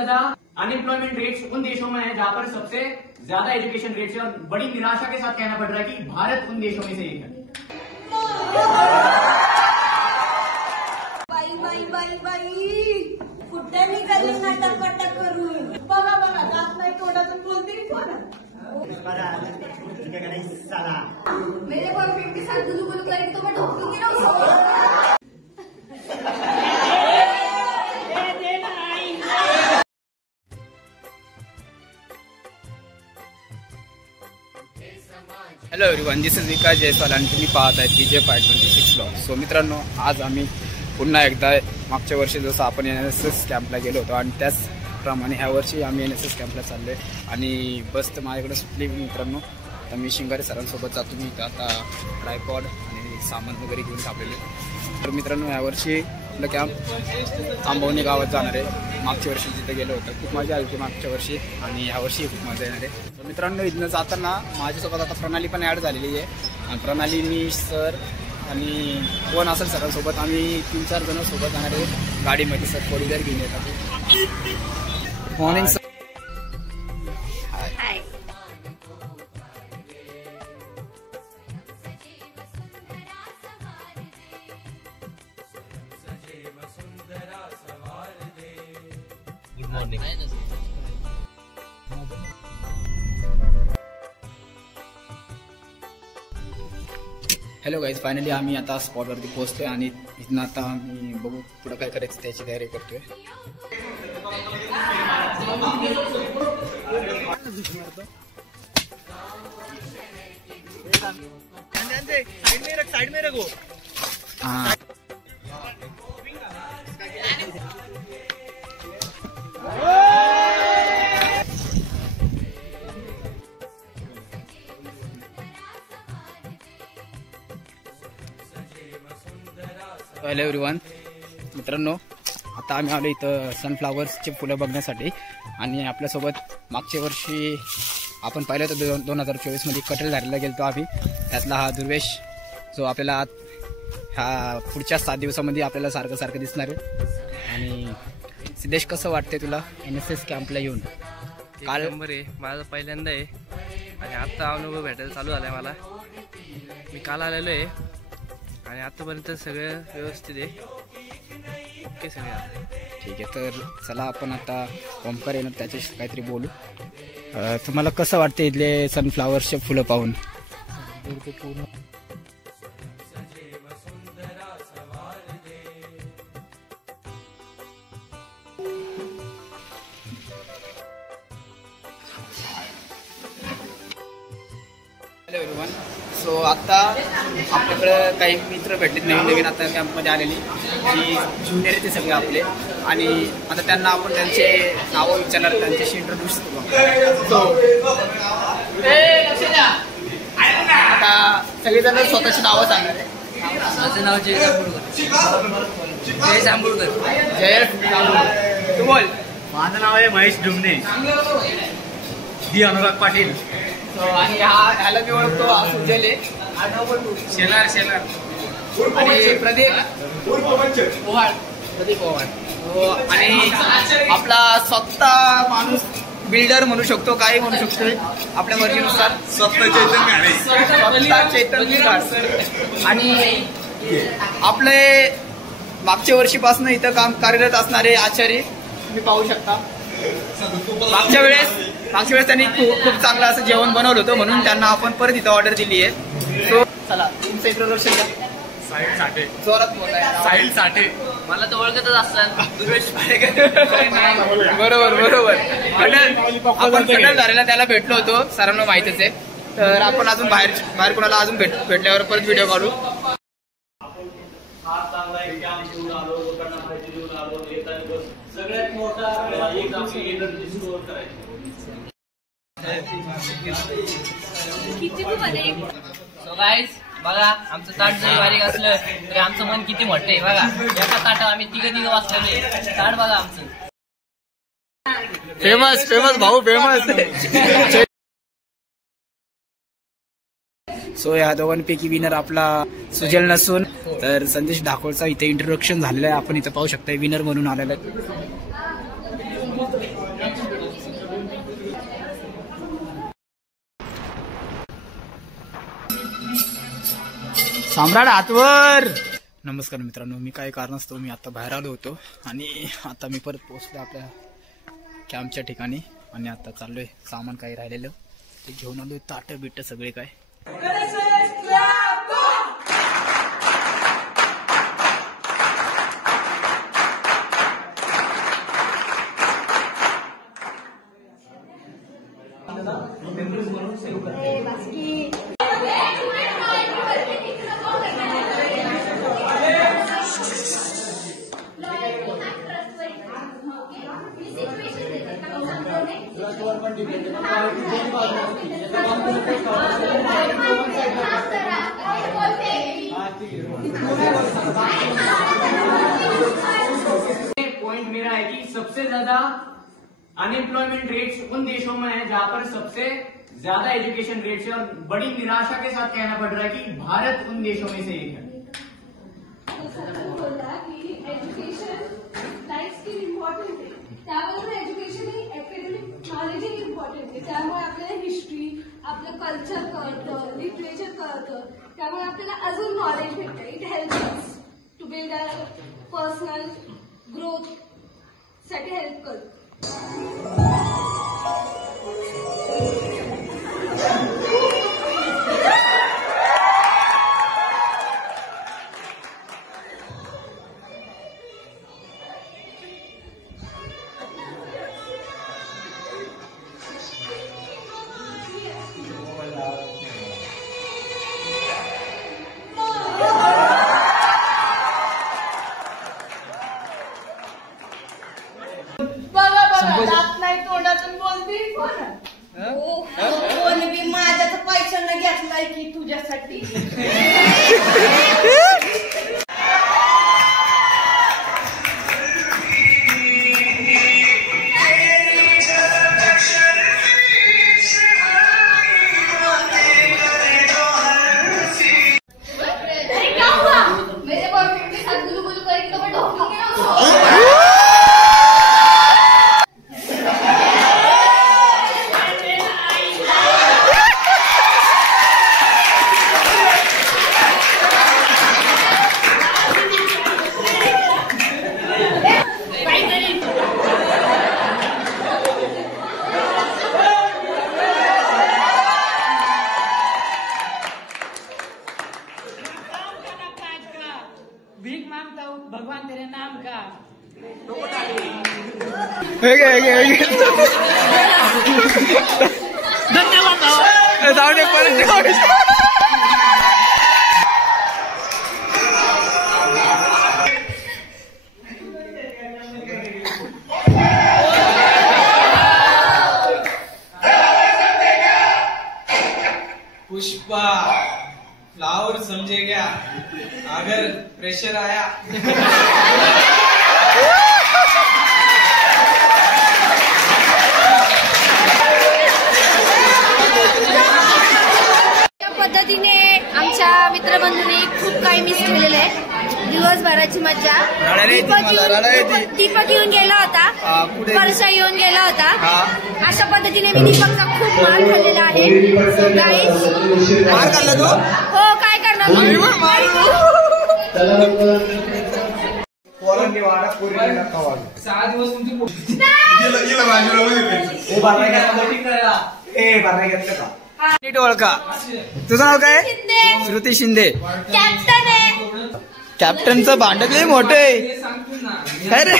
ज्यादा unemployment rates उन देशों में है जहां पर सबसे ज्यादा एजुकेशन रेट्स है, और बड़ी निराशा के साथ कहना पड़ रहा है कि भारत उन देशों में से एक है। कुठे निघाली नाटक करून बघा बघा जात नाही तोंडातून बोलते मेरे बॉयफ्रेंड के साथ गुलू गुलू करेंगे तो मैं ढोकूंगी ना उसको। हॅलो एव्हरीवन, दिस इज विकास जयस्वाल आणि तुम्ही पाहत आहेत विजय 526 ब्लॉग. सो मित्रांनो, आज आम्ही पुन्हा एकदा मागच्या वर्षी जसं आपण NSS कॅम्पला गेलो होतो आणि त्याचप्रमाणे ह्या वर्षी आम्ही NSS कॅम्पला चाललो आहे. आणि बस तर माझ्याकडे सुटली मित्रांनो. तर मी शिंगारे सरांसोबत जातो. मी इथं आता ट्रायपॉड आणि सामान वगैरे घेऊन टाकलेले. तर मित्रांनो, ह्यावर्षी आपलं कॅम्प आंबवणी गावात जाणार आहे. मागच्या वर्षी जिथं गेलो होतं खूप मजा आली होती मागच्या वर्षी, आणि ह्यावर्षी खूप मजा येणार आहे. तर मित्रांनो, इथनं जाताना माझ्यासोबत आता प्रणाली पण ॲड झालेली आहे. आणि प्रणाली, मी, सर आणि कोण असेल सरांसोबत, आम्ही 3-4 जण सोबत जाणार आहे गाडीमध्ये. सर 4 व्हीलर घेऊन येतात. Morning sir. Good morning. Hello guys, finally आम्ही आता स्पॉटवरती पोहोचतोय आणि इथनं आता आम्ही बघू पुढं काय करायचं त्याची तयारी करतोय. साइड में रखो. हां, हॅलो एव्हरीवन, मित्रांनो, आता आम्ही आलो इथं सनफ्लावर्सचे फुलं बघण्यासाठी. आणि आपल्यासोबत मागच्या वर्षी आपण पाहिलं होतं 2024मध्ये कटल झालेला गेलो आम्ही. त्यातला हा दुर्वेश, जो आपल्याला ह्या पुढच्या 7 दिवसामध्ये आपल्याला सारखं सारखं दिसणार आहे. आणि सिद्धेश, कसं वाटतंय तुला NSS कॅम्पला येऊन? काल नंबर आहे माझा पहिल्यांदा आहे आणि आत्ता अनुभव भेटायला चालू झाला आहे मला. मी काल आलेलो आहे आणि आतापर्यंत सगळं व्यवस्थित आहे. ओके सगळं ठीक आहे. तर चला आपण आता ओमकार येणार, त्याच्याशी काहीतरी बोलू. तुम्हाला कसं वाटतं इथले सनफ्लावर्सचे फुलं पाहून? पूर्ण हॅलो एव्हरीवन. सो आता आपल्याकडं काही मित्र भेटले नवीन आता कॅम्पमध्ये आलेली, जी ज्युनियर आहे ते सगळे आपले. आणि आता त्यांना आपण त्यांचे नावं विचारणार, त्यांच्याशी इंट्रोड्यूस करू. सो आता सगळेजण स्वतःची नावं सांगणार आहे. माझं नाव जय जांभूळकर. जय जांभूळकर. तू बोल. माझं नाव आहे महेश डुमने. दी अनुराग पाटील. आणि ह्याला मी ओळखतो, हा सुजल आहे. शेलार आणि प्रदीप ओव्हाळ. प्रदीप ओव्हाळ. आणि आपला स्वतः माणूस बिल्डर म्हणू शकतो, काही म्हणू शकतो आपल्या मर्जीनुसार. स्वतः चैतन्य घाट. आणि आपले मागच्या वर्षीपासून इथं काम कार्यरत असणारे आचार्य तुम्ही पाहू शकता. मागच्या वेळेस त्यांनी खूप चांगलं असं जेवण बनवलं होतं, म्हणून त्यांना आपण परत इथं ऑर्डर दिली आहे. सो चला, तुमचं इंट्रोडक्शन द्या. साहिल साठे. जोरात बोलाय. साहिल साठे. मला तर ओळखतच असतात दुर्वेश पाडेकर. बरोबर. आपण कटल झालेला त्याला भेटलो होतो, सरांना माहितच आहे. तर आपण अजून बाहेर कोणाला अजून भेटल्यावर परत व्हिडिओ काढू. सगळ्यात मोठा एक आपली एनर्जी स्टोअर करायची. सो गाईज, बघा आमचं ताट जरी बारीक असलं तरी आमचं मन किती मोठं आहे. बघा एका ताटात आम्ही तिघं वाचलेलो आहे. ताट बघा आमचं. फेमस भाऊ, फेमस. सो या दोघांपैकी विनर आपला सुजल नसून तर संदेश ढाकोळचा इथे इंट्रोडक्शन झालेलं आहे. आपण इथं पाहू शकता विनर म्हणून आलेला आहे. सम्राट हातवर. नमस्कार मित्रांनो, मी काही कारणास्तव मी आता बाहेर आलो होतो आणि आता मी परत पोहोचलो आपल्या कॅम्पच्या ठिकाणी आणि आता चाललोय सामान काही राहिलेलं ते घेऊन आलोय, ताट बिट सगळे काय. पॉइंट मेरा है कि सबसे ज्यादा अनएम्प्लॉयमेंट रेट्स उन देशों में है जहां पर सबसे ज्यादा एजुकेशन रेट्स है, और बड़ी निराशा के साथ कहना पड़ रहा है कि भारत उन देशों में से एक है. बोलला की एज्युकेशन लाईफ स्किल इम्पॉर्टंट आहे, त्याबरोबर एज्युकेशन ही अकॅडमिक नॉलेज ही इम्पॉर्टंट आहे. त्यामुळे आपल्याला हिस्ट्री, आपलं कल्चर कळतं, लिटरेचर कळतं, त्यामुळे आपल्याला अजून नॉलेज भेटतं. It helps to build a personal growth साठी हेल्प करतं. बघा बघा जात नाही तोंडातून बोलती कोण बी माझ्याच पैशानं घेतलाय की तुझ्यासाठी. मेरे बॉयफ्रेंड के साथ गुलू गुलू करेंगे तो मैं ढोकूंगी ना उसको. भीख मांगता हूँ भगवान तेरे नाम का. जाऊ दे परत. पुष्पा फ्लावर समझे क्या, अगर प्रेशर आया या पद्धतीने आमच्या मित्रबंधूंनी खूप काही मिस केलेलं आहे. दिवसभराची मज्जा. दीपक येऊन गेला होता, वर्षा येऊन गेला होता. अशा पद्धतीने मी दीपकचा खूप मार खाल्लेला आहे. मार खाल्ला तो? हो, काय करणार नीट ओळखा. तुझं नाव काय? शिंदे. श्रुती शिंदे. कॅप्टन आहे. कॅप्टनचं भांडक लय मोठं आहे. काय रे?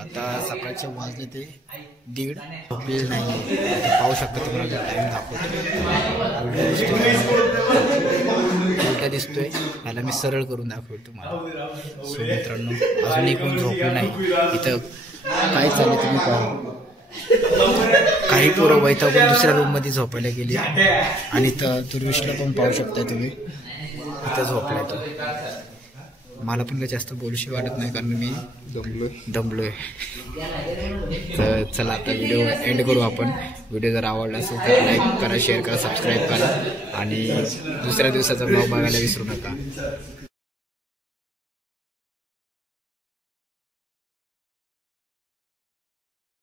आता सकाळचे वाजले ते 1:30. झोपलेलं नाही. पाहू शकता तुम्हाला टाइम दाखवतो. उलटा दिसतोय. ह्याला मी सरळ करून दाखवतो तुम्हाला. सो मित्रांनो, अजूनही कोण झोपलं नाही. इथं काय चाललं तुम्ही पाहू. काही पोरं वैतागून दुसऱ्या रूम मध्ये झोपायला गेली आणि इथं दुर्विशला पण पाहू शकता तुम्ही. इथं झोपलाय तो. मला पण काही जास्त बोलूशी वाटत नाही कारण मी दमलोय. तर चला आता व्हिडिओ एंड करू आपण. व्हिडिओ जर आवडला असेल तर लाईक करा, शेअर करा, सबस्क्राईब करा आणि दुसऱ्या दिवसाचा ब्लॉग बघायला विसरू नका.